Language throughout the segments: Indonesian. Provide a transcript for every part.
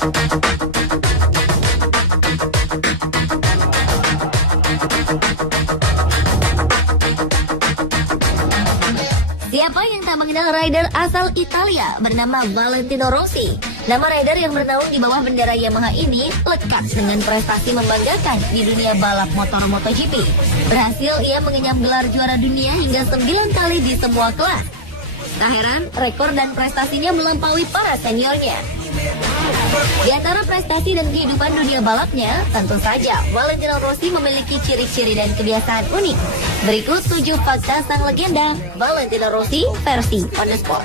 Siapa yang tak mengenal rider asal Italia bernama Valentino Rossi? Nama rider yang bernaung di bawah bendera Yamaha ini lekat dengan prestasi membanggakan di dunia balap motor MotoGP. Berhasil ia mengenyam gelar juara dunia hingga 9 kali di semua kelas. Tak heran, rekor dan prestasinya melampaui para seniornya. Di antara prestasi dan kehidupan dunia balapnya, tentu saja Valentino Rossi memiliki ciri-ciri dan kebiasaan unik. Berikut 7 fakta sang legenda Valentino Rossi versi On The Spot.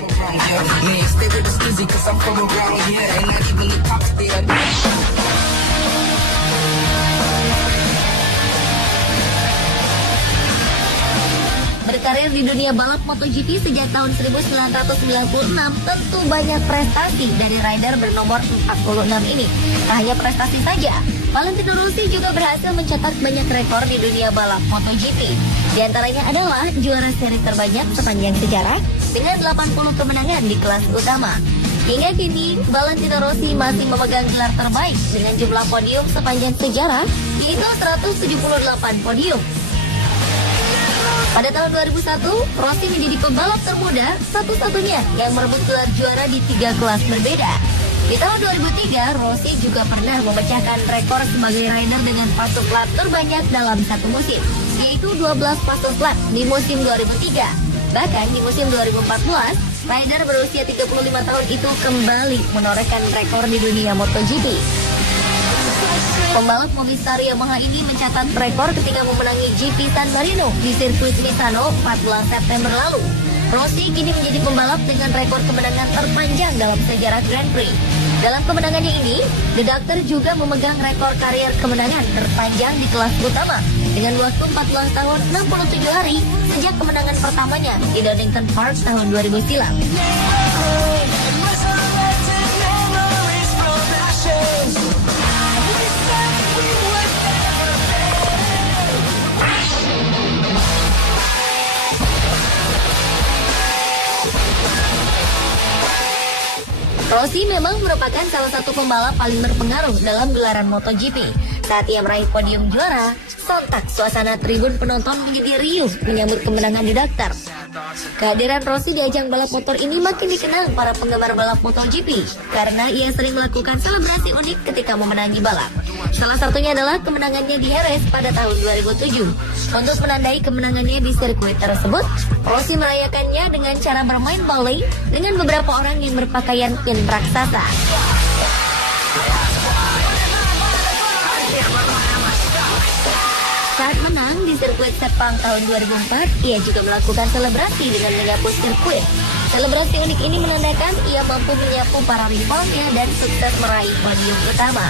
Berkarir di dunia balap MotoGP sejak tahun 1996, tentu banyak prestasi dari rider bernomor 46 ini. Tak hanya prestasi saja, Valentino Rossi juga berhasil mencetak banyak rekor di dunia balap MotoGP. Di antaranya adalah juara seri terbanyak sepanjang sejarah dengan 80 kemenangan di kelas utama. Hingga kini, Valentino Rossi masih memegang gelar terbaik dengan jumlah podium sepanjang sejarah, yaitu 178 podium. Pada tahun 2001, Rossi menjadi pembalap termuda satu-satunya yang merebut gelar juara di 3 kelas berbeda. Di tahun 2003, Rossi juga pernah memecahkan rekor sebagai rider dengan fase lap terbanyak dalam satu musim, yaitu 12 fase lap di musim 2003. Bahkan di musim 2014, rider berusia 35 tahun itu kembali menorehkan rekor di dunia MotoGP. Pembalap Movistar Yamaha ini mencatat rekor ketika memenangi GP San Marino di sirkuit Misano 14 September lalu. Rossi kini menjadi pembalap dengan rekor kemenangan terpanjang dalam sejarah Grand Prix. Dalam kemenangannya ini, The Doctor juga memegang rekor karier kemenangan terpanjang di kelas utama dengan waktu 14 tahun 67 hari sejak kemenangan pertamanya di Donington Park tahun 2000 silam. Rossi memang merupakan salah satu pembalap paling berpengaruh dalam gelaran MotoGP. Saat ia meraih podium juara, sontak suasana tribun penonton menjadi riuh menyambut kemenangan di Dakar. Kehadiran Rossi di ajang balap motor ini makin dikenal para penggemar balap MotoGP karena ia sering melakukan selebrasi unik ketika memenangi balap. Salah satunya adalah kemenangannya di Jerez pada tahun 2007. Untuk menandai kemenangannya di sirkuit tersebut, Rossi merayakannya dengan cara bermain bowling dengan beberapa orang yang berpakaian pin raksasa. Saat menang di sirkuit Sepang tahun 2004, ia juga melakukan selebrasi dengan menyapu sirkuit. Selebrasi unik ini menandakan ia mampu menyapu para rivalnya dan sukses meraih podium utama.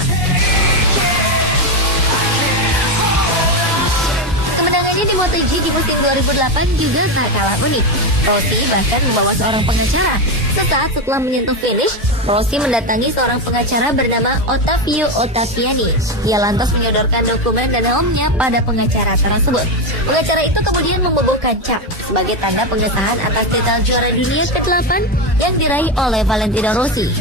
Kemenangannya di MotoGP musim 2008 juga tak kalah unik. Rossi bahkan membawa seorang pengacara. Sesaat setelah menyentuh finish, Rossi mendatangi seorang pengacara bernama Ottavio Ottaviani. Ia lantas menyodorkan dokumen dan helmnya pada pengacara tersebut. Pengacara itu kemudian membubuhkan cap sebagai tanda pengesahan atas titel juara dunia ke-8 yang diraih oleh Valentino Rossi.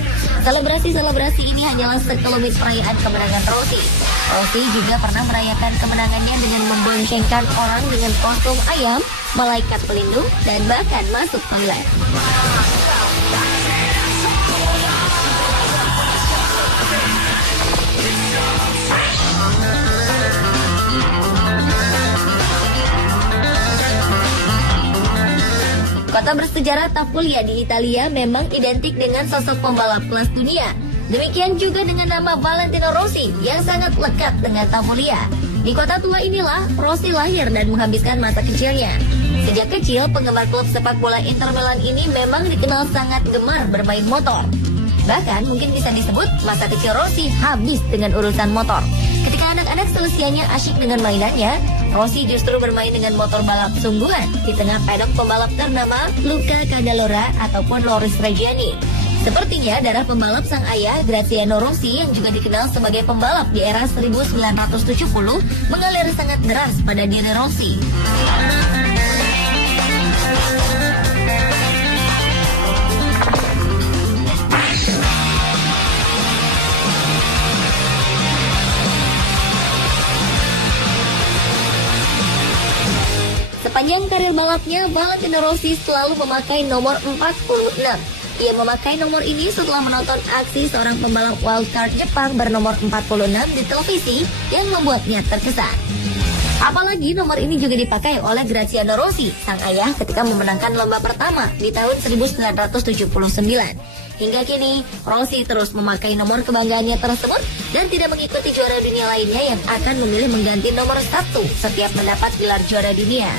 Selebrasi-selebrasi ini hanyalah sekelumit perayaan kemenangan Rossi. Rossi juga pernah merayakan kemenangannya dengan memboncengkan orang dengan kostum ayam, malaikat pelindung, dan bahkan masuk toilet. Kota bersejarah Tapulia di Italia memang identik dengan sosok pembalap kelas dunia. Demikian juga dengan nama Valentino Rossi yang sangat lekat dengan Tapulia. Di kota tua inilah Rossi lahir dan menghabiskan masa kecilnya. Sejak kecil, penggemar klub sepak bola Inter Milan ini memang dikenal sangat gemar bermain motor. Bahkan mungkin bisa disebut masa kecil Rossi habis dengan urusan motor. Ketika anak-anak seusianya asyik dengan mainannya, Rossi justru bermain dengan motor balap sungguhan di tengah pedok pembalap ternama Luca Cadalora ataupun Loris Reggiani. Sepertinya darah pembalap sang ayah Graziano Rossi yang juga dikenal sebagai pembalap di era 1970 mengalir sangat deras pada diri Rossi. Sepanjang karir balapnya, Valentino Rossi selalu memakai nomor 46. Ia memakai nomor ini setelah menonton aksi seorang pembalap wildcard Jepang bernomor 46 di televisi yang membuatnya terkesan. Apalagi nomor ini juga dipakai oleh Graziano Rossi, sang ayah ketika memenangkan lomba pertama di tahun 1979. Hingga kini, Rossi terus memakai nomor kebanggaannya tersebut dan tidak mengikuti juara dunia lainnya yang akan memilih mengganti nomor 1 setiap mendapat gelar juara dunia.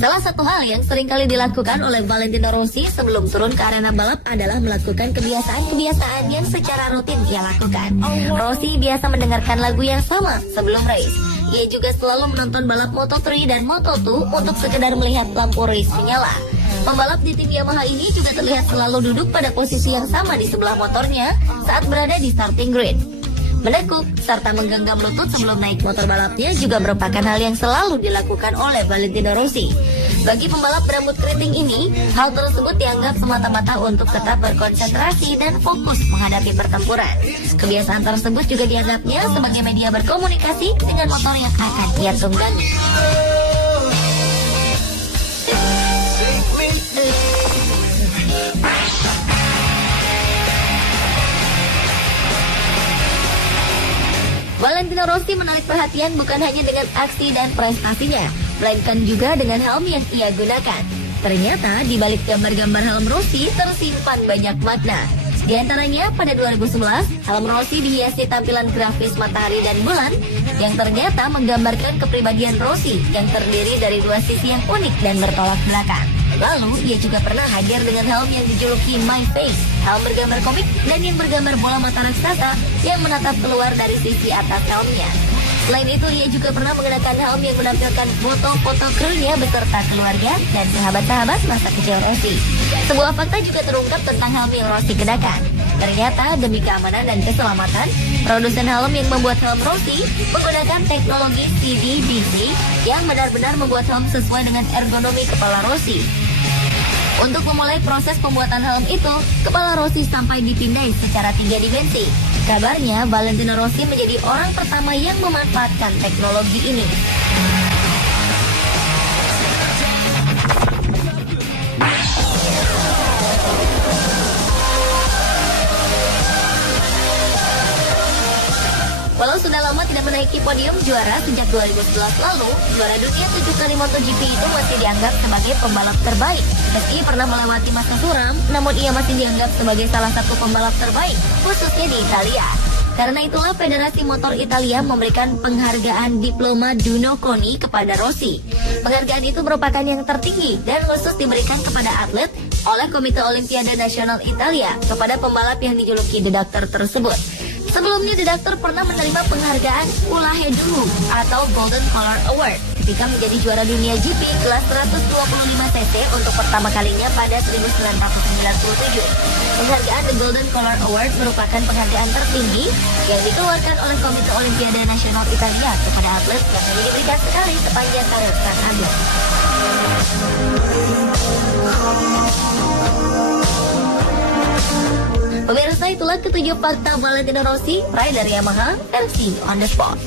Salah satu hal yang sering kali dilakukan oleh Valentino Rossi sebelum turun ke arena balap adalah melakukan kebiasaan-kebiasaan yang secara rutin ia lakukan. Rossi biasa mendengarkan lagu yang sama sebelum race. Ia juga selalu menonton balap Moto3 dan Moto2 untuk sekedar melihat lampu race menyala. Pembalap di tim Yamaha ini juga terlihat selalu duduk pada posisi yang sama di sebelah motornya saat berada di starting grid. Menekuk serta menggenggam lutut sebelum naik motor balapnya juga merupakan hal yang selalu dilakukan oleh Valentino Rossi. Bagi pembalap berambut keriting ini, hal tersebut dianggap semata-mata untuk tetap berkonsentrasi dan fokus menghadapi pertempuran. Kebiasaan tersebut juga dianggapnya sebagai media berkomunikasi dengan motor yang akan ia tunggangi. Valentino Rossi menarik perhatian bukan hanya dengan aksi dan prestasinya, melainkan juga dengan helm yang ia gunakan. Ternyata di balik gambar-gambar helm Rossi tersimpan banyak makna. Di antaranya pada 2011, helm Rossi dihiasi tampilan grafis matahari dan bulan yang ternyata menggambarkan kepribadian Rossi yang terdiri dari dua sisi yang unik dan bertolak belakang. Lalu, ia juga pernah hadir dengan helm yang dijuluki My Face, helm bergambar komik dan yang bergambar bola mata raksasa yang menatap keluar dari sisi atas helmnya. Selain itu, ia juga pernah mengenakan helm yang menampilkan foto-foto krunya beserta keluarga dan sahabat-sahabat masa kecil Rossi. Sebuah fakta juga terungkap tentang helm yang Rossi kenakan. Ternyata, demi keamanan dan keselamatan, produsen helm yang membuat helm Rossi menggunakan teknologi CDBC yang benar-benar membuat helm sesuai dengan ergonomi kepala Rossi. Untuk memulai proses pembuatan helm itu, kepala Rossi sampai dipindai secara 3 dimensi. Kabarnya, Valentino Rossi menjadi orang pertama yang memanfaatkan teknologi ini. Walau sudah lama tidak menaiki podium juara sejak 2011 lalu, juara dunia 7 kali MotoGP itu masih dianggap sebagai pembalap terbaik. Meski pernah melewati masa suram, namun ia masih dianggap sebagai salah satu pembalap terbaik, khususnya di Italia. Karena itulah Federasi Motor Italia memberikan penghargaan Diploma Duno Coni kepada Rossi. Penghargaan itu merupakan yang tertinggi dan khusus diberikan kepada atlet oleh Komite Olimpiade Nasional Italia kepada pembalap yang dijuluki The Doctor tersebut. Sebelumnya, The Doctor pernah menerima penghargaan Ulahedu atau Golden Collar Award ketika menjadi juara dunia GP kelas 125cc untuk pertama kalinya pada 1997. Penghargaan The Golden Collar Award merupakan penghargaan tertinggi yang dikeluarkan oleh Komite Olimpiade Nasional Italia kepada atlet yang hanya diberikan sekali sepanjang karir sang atlet. Pemirsa, itulah ketujuh fakta Valentino Rossi, rider Yamaha, versi on the spot.